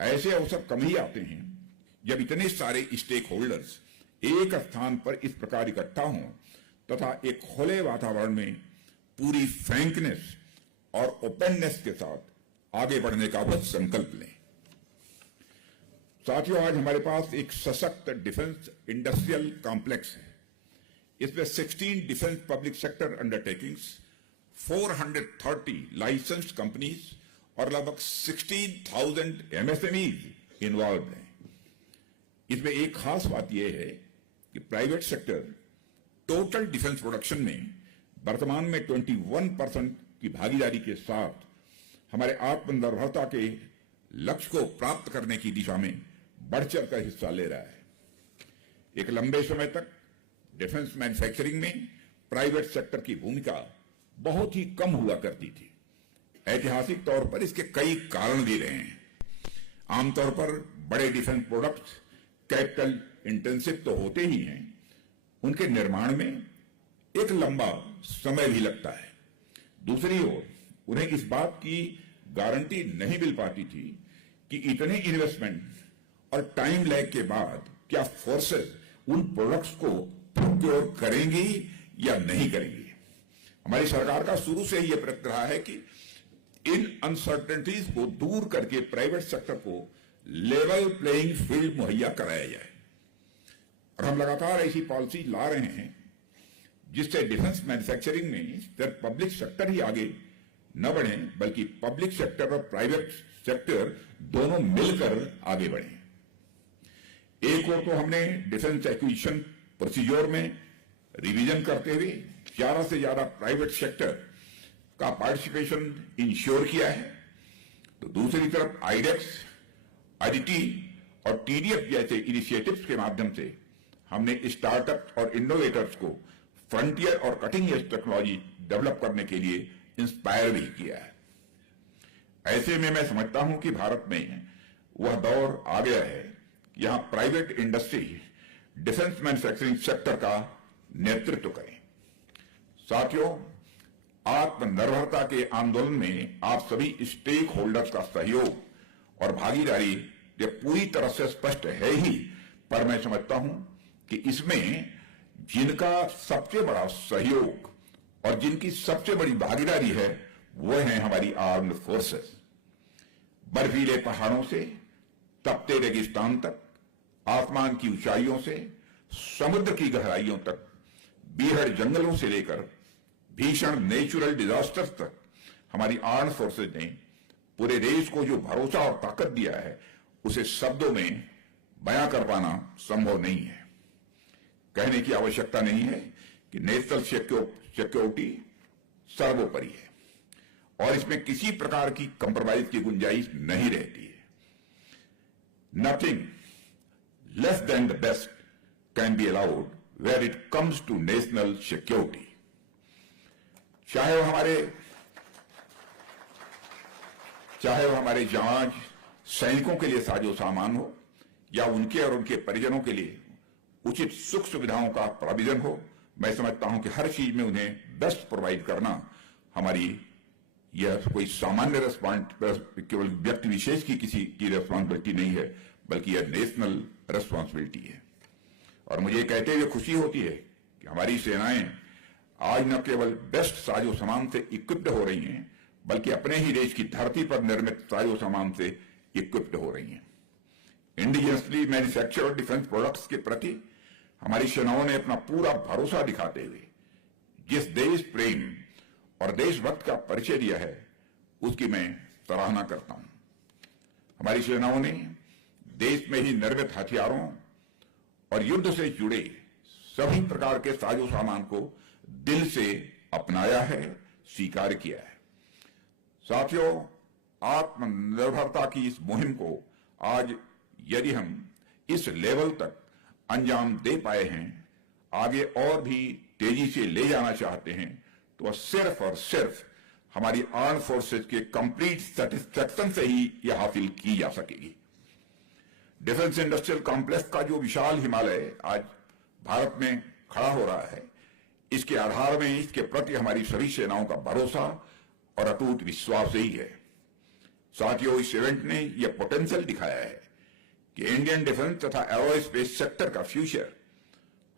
ऐसे अवसर कम ही आते हैं जब इतने सारे स्टेक होल्डर्स एक स्थान पर इस प्रकार इकट्ठा हों तथा एक खुले वातावरण में पूरी फ्रैंकनेस और ओपननेस के साथ आगे बढ़ने का वह संकल्प लें। साथियों, आज हमारे पास एक सशक्त डिफेंस इंडस्ट्रियल कॉम्प्लेक्स है। इसमें 16 defence public sector undertakings, 430 licensed companies और लगभग 16,000 MSMEs इन्वॉल्व हैं। इसमें एक खास बात यह है कि private sector total defence production में वर्तमान में 21% की भागीदारी के साथ हमारे आत्मनिर्भरता के लक्ष्य को प्राप्त करने की दिशा में बढ़ चढ़ कर हिस्सा ले रहा है। एक लंबे समय तक डिफेंस मैन्युफैक्चरिंग में प्राइवेट सेक्टर की भूमिका बहुत ही कम हुआ करती थी। ऐतिहासिक तौर पर इसके कई कारण भी रहे हैं। आमतौर पर बड़े डिफेंस प्रोडक्ट्स कैपिटल इंटेंसिव तो होते ही हैं, उनके निर्माण में एक लंबा समय भी लगता है। दूसरी ओर उन्हें इस बात की गारंटी नहीं मिल पाती थी कि इतने इन्वेस्टमेंट और टाइम लैग के बाद क्या फोर्सेस उन प्रोडक्ट्स को प्रोक्योर करेंगी या नहीं करेंगी। हमारी सरकार का शुरू से यह प्रयत्न रहा है कि इन अनसर्टेनिटीज को दूर करके प्राइवेट सेक्टर को लेवल प्लेइंग फील्ड मुहैया कराया जाए, और हम लगातार ऐसी पॉलिसी ला रहे हैं जिससे डिफेंस मैन्युफैक्चरिंग में सिर्फ पब्लिक सेक्टर ही आगे न बढ़े बल्कि पब्लिक सेक्टर और प्राइवेट सेक्टर दोनों मिलकर आगे बढ़े। एक ओर तो हमने डिफेंस एक्विजिशन प्रोसीजर में रिवीजन करते हुए ज्यादा से ज्यादा प्राइवेट सेक्टर का पार्टिसिपेशन इंश्योर किया है, तो दूसरी तरफ आईडेक्स, आईडीटी और टीडीएफ जैसे इनिशिएटिव्स के माध्यम से हमने स्टार्टअप और इनोवेटर्स को फ्रंटियर और कटिंग एज टेक्नोलॉजी डेवलप करने के लिए इंस्पायर भी किया है। ऐसे में मैं समझता हूं कि भारत में वह दौर आ गया है कि यहां private industry defence manufacturing sector का नेतृत्व करें। साथियों, आत्मनिर्भरता के आंदोलन में आप सभी स्टेक होल्डर्स का सहयोग और भागीदारी ये पूरी तरह से स्पष्ट है ही, पर मैं समझता हूं कि इसमें जिनका सबसे बड़ा सहयोग और जिनकी सबसे बड़ी भागीदारी है वो है हमारी आर्म्ड फोर्सेस। बर्फीले पहाड़ों से तपते रेगिस्तान तक, आसमान की ऊंचाइयों से समुद्र की गहराइयों तक, बीहड़ जंगलों से लेकर भीषण नेचुरल डिजास्टर्स तक हमारी आर्म्ड फोर्सेज ने पूरे देश को जो भरोसा और ताकत दिया है उसे शब्दों में बयां कर पाना संभव नहीं है। कहने की आवश्यकता नहीं है कि नेशनल सिक्योरिटी सर्वोपरि है और इसमें किसी प्रकार की कंप्रोमाइज की गुंजाइश नहीं रहती है। Nothing less than the best can be allowed where it comes to national security. चाहे वो हमारे जहाज सैनिकों के लिए साजो सामान हो या उनके और उनके परिजनों के लिए उचित सुख सुविधाओं का प्रोविजन हो, मैं समझता हूं कि हर चीज में उन्हें बेस्ट प्रोवाइड करना हमारी यह कोई सामान्य रेस्पॉन्सिबिलिटी, केवल व्यक्ति विशेष की किसी की रेस्पॉन्सिबिलिटी नहीं है, बल्कि यह नेशनल रेस्पॉन्सिबिलिटी है। और मुझे कहते हुए खुशी होती है कि हमारी सेनाएं आज न केवल बेस्ट साजो सामान से इक्विप्ड हो रही हैं, बल्कि अपने ही देश की धरती पर निर्मित साजो सामान से इक्विप्ड हो रही हैं। इंडिजियसली मैन्युफैक्चर्ड डिफेंस प्रोडक्ट्स के प्रति हमारी सेनाओं ने अपना पूरा भरोसा दिखाते हुए जिस देश प्रेम और देशभक्त का परिचय दिया है उसकी मैं सराहना करता हूं। हमारी सेनाओं ने देश में ही निर्मित हथियारों और युद्ध से जुड़े सभी प्रकार के साजो सामान को दिल से अपनाया है, स्वीकार किया है। साथियों, आत्मनिर्भरता की इस मुहिम को आज यदि हम इस लेवल तक अंजाम दे पाए हैं, आगे और भी तेजी से ले जाना चाहते हैं, तो सिर्फ और सिर्फ हमारी आर्म्ड फोर्सेज के कंप्लीट सेटिस्फैक्शन से ही यह हासिल की जा सकेगी। डिफेंस इंडस्ट्रियल कॉम्प्लेक्स का जो विशाल हिमालय आज भारत में खड़ा हो रहा है, इसके आधार में इसके प्रति हमारी सभी सेनाओं का भरोसा और अटूट विश्वास ही है। साथियों, इस इवेंट ने यह पोटेंशियल दिखाया है कि इंडियन डिफेंस तथा एरोस्पेस सेक्टर का फ्यूचर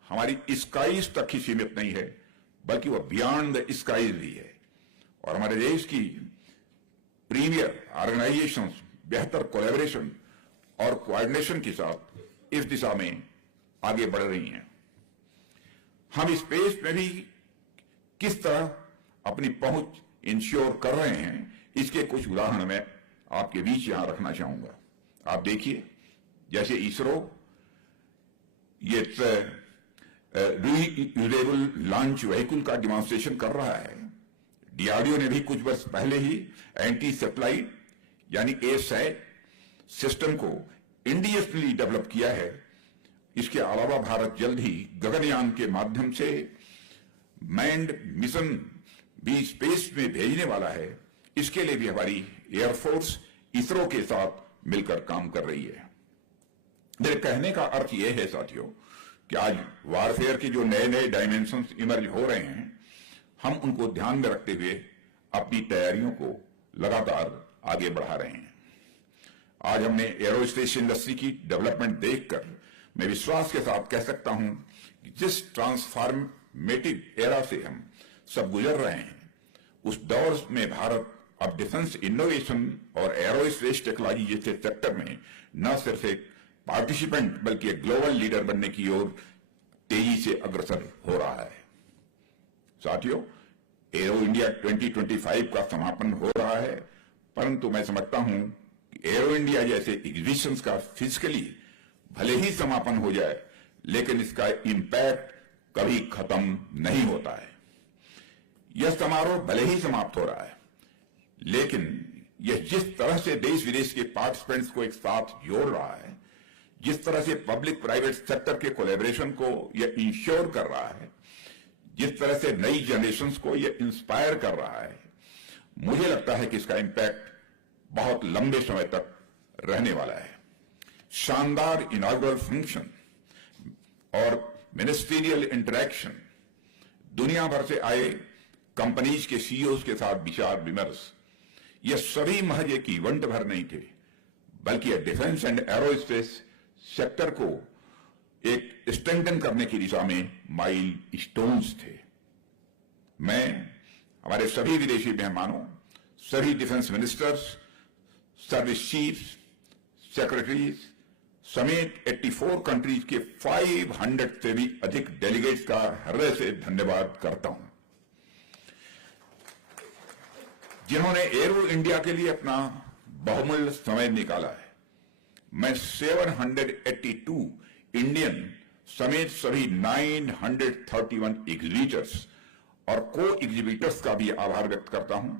हमारी स्काईज तक ही सीमित नहीं है, बल्कि वह बियॉन्ड द स्काईज भी है। और हमारे देश की प्रीमियर ऑर्गेनाइजेशंस बेहतर कोलैबोरेशन और कोऑर्डिनेशन के साथ इस दिशा में आगे बढ़ रही हैं। हम स्पेस में भी किस तरह अपनी पहुंच इंश्योर कर रहे हैं, इसके कुछ उदाहरण मैं आपके बीच यहां रखना चाहूंगा। आप देखिए, जैसे इसरो ये रीयूजेबल लॉन्च व्हीकल का डिमॉन्स्ट्रेशन कर रहा है। डीआरडीओ ने भी कुछ वर्ष पहले ही एंटी सैटेलाइट यानी एसैट सिस्टम को इंडिजिनियसली डेवलप किया है। इसके अलावा भारत जल्द ही गगनयान के माध्यम से मैन्ड मिशन भी स्पेस में भेजने वाला है। इसके लिए भी हमारी एयरफोर्स इसरो के साथ मिलकर काम कर रही है। मेरे कहने का अर्थ यह है साथियों कि आज वारफेयर के जो नए नए डायमेंशंस इमर्ज हो रहे हैं, हम उनको ध्यान में रखते हुए अपनी तैयारियों को लगातार आगे बढ़ा रहे हैं। आज हमने एरोस्पेस इंडस्ट्री की डेवलपमेंट देखकर मैं विश्वास के साथ कह सकता हूं कि जिस ट्रांसफॉर्मेटिव एरा से हम सब गुजर रहे हैं, उस दौर में भारत अब डिफेंस इनोवेशन और एरोस्पेस टेक्नोलॉजी जैसे सेक्टर में न सिर्फ एक पार्टिसिपेंट बल्कि एक ग्लोबल लीडर बनने की ओर तेजी से अग्रसर हो रहा है। साथियों, एरो इंडिया 2025 का समापन हो रहा है, परंतु मैं समझता हूं कि एरो इंडिया जैसे एग्जीबिशंस का फिजिकली भले ही समापन हो जाए, लेकिन इसका इंपैक्ट कभी खत्म नहीं होता है। यह समारोह भले ही समाप्त हो रहा है, लेकिन यह जिस तरह से देश विदेश के पार्टिसिपेंट्स को एक साथ जोड़ रहा है, जिस तरह से पब्लिक प्राइवेट सेक्टर के कोलैबोरेशन को यह इंश्योर कर रहा है, जिस तरह से नई जनरेशंस को यह इंस्पायर कर रहा है, मुझे लगता है कि इसका इंपैक्ट बहुत लंबे समय तक रहने वाला है। शानदार इनॉग्रल फंक्शन और मिनिस्ट्रियल इंटरेक्शन, दुनिया भर से आए कंपनीज के सीईओज के साथ विचार विमर्श, ये सभी महज एक इवेंट भर नहीं थे, बल्कि ये डिफेंस एंड एरोस्पेस सेक्टर को एक स्ट्रेंथन करने की दिशा में माइल स्टोन्स थे। मैं हमारे सभी विदेशी मेहमानों, सभी defence ministers, service chiefs, secretaries समेत 84 कंट्रीज के 500 से भी अधिक डेलीगेट्स का हृदय से धन्यवाद करता हूं, जिन्होंने एरो इंडिया के लिए अपना बहुमूल्य समय निकाला है। मैं 782 इंडियन समेत सभी 931 एग्जीबिटर्स और को एग्जीबिटर्स का भी आभार व्यक्त करता हूं,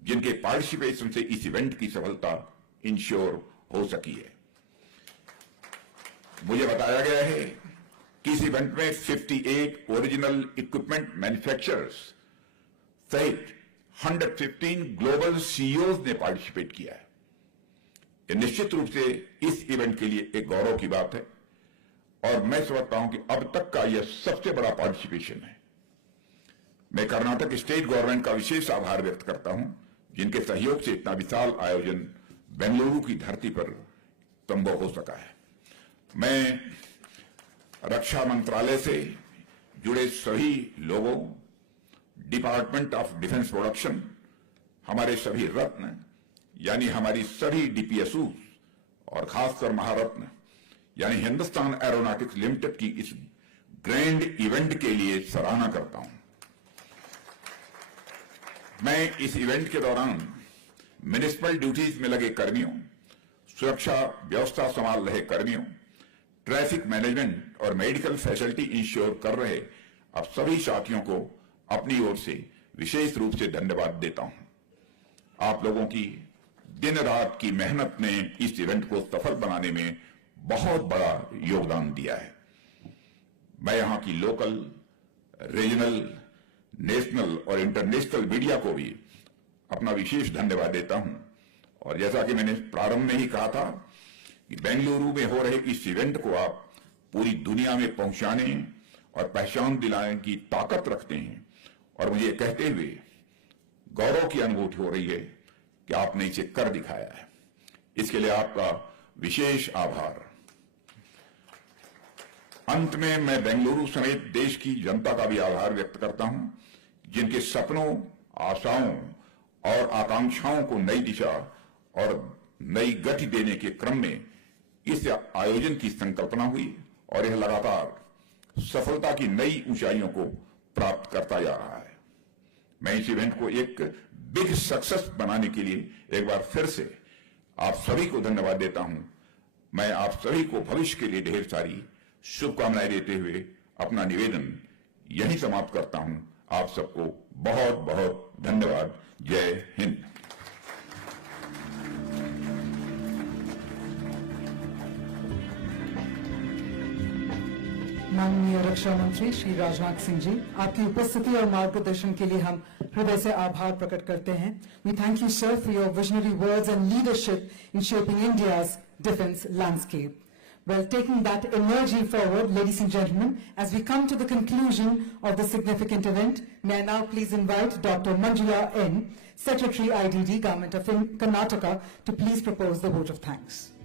जिनके पार्टिसिपेशन से इस इवेंट की सफलता इंश्योर हो सकी है। मुझे बताया गया है कि इस इवेंट में 58 ओरिजिनल इक्विपमेंट मैन्युफैक्चरर्स सहित 115 ग्लोबल सीईओज ने पार्टिसिपेट किया है। यह निश्चित रूप से इस इवेंट के लिए एक गौरव की बात है और मैं समझता हूं कि अब तक का यह सबसे बड़ा पार्टिसिपेशन है। मैं कर्नाटक स्टेट गवर्नमेंट का विशेष आभार व्यक्त करता हूं, जिनके सहयोग से इतना विशाल आयोजन बेंगलुरु की धरती पर संभव हो सका है। मैं रक्षा मंत्रालय से जुड़े सभी लोगों, डिपार्टमेंट ऑफ डिफेंस प्रोडक्शन, हमारे सभी रत्न यानी हमारी सभी डीपीएसयू और खासकर महारत्न यानी हिंदुस्तान एरोनॉटिक्स लिमिटेड की इस ग्रैंड इवेंट के लिए सराहना करता हूं। मैं इस इवेंट के दौरान म्युनिसिपल ड्यूटीज में लगे कर्मियों, सुरक्षा व्यवस्था संभाल रहे कर्मियों, ट्रैफिक मैनेजमेंट और मेडिकल फैसिलिटी इंश्योर कर रहे अब सभी साथियों को अपनी ओर से विशेष रूप से धन्यवाद देता हूं। आप लोगों की दिन रात की मेहनत ने इस इवेंट को सफल बनाने में बहुत बड़ा योगदान दिया है। मैं यहां की लोकल, रीजनल, नेशनल और इंटरनेशनल मीडिया को भी अपना विशेष धन्यवाद देता हूं। और जैसा कि मैंने प्रारंभ में ही कहा था कि बेंगलुरु में हो रहे इस इवेंट को आप पूरी दुनिया में पहुंचाने और पहचान दिलाने की ताकत रखते हैं और मुझे कहते हुए गौरव की अनुभूति हो रही है कि आपने इसे कर दिखाया है। इसके लिए आपका विशेष आभार। अंत में मैं बेंगलुरु समेत देश की जनता का भी आभार व्यक्त करता हूं, जिनके सपनों, आशाओं और आकांक्षाओं को नई दिशा और नई गति देने के क्रम में इस आयोजन की संकल्पना हुई और यह लगातार सफलता की नई ऊंचाइयों को प्राप्त करता जा रहा है। मैं इस इवेंट को एक बिग सक्सेस बनाने के लिए एक बार फिर से आप सभी को धन्यवाद देता हूं। मैं आप सभी को भविष्य के लिए ढेर सारी शुभकामनाएं देते हुए अपना निवेदन यहीं समाप्त करता हूं। आप सबको बहुत बहुत धन्यवाद। जय हिंद। माननीय रक्षा मंत्री श्री राजनाथ सिंह जी, आपकी उपस्थिति और मार्गदर्शन के लिए हम हृदय से आभार प्रकट करते हैं। We thank you, sir, for your visionary words and leadership in shaping India's defense landscape. Well, taking that energy forward, ladies and gentlemen, as we come to the conclusion of the significant event, may I now please invite Dr. Manjula N., Secretary IDD, Government of Karnataka, to please propose the vote of thanks.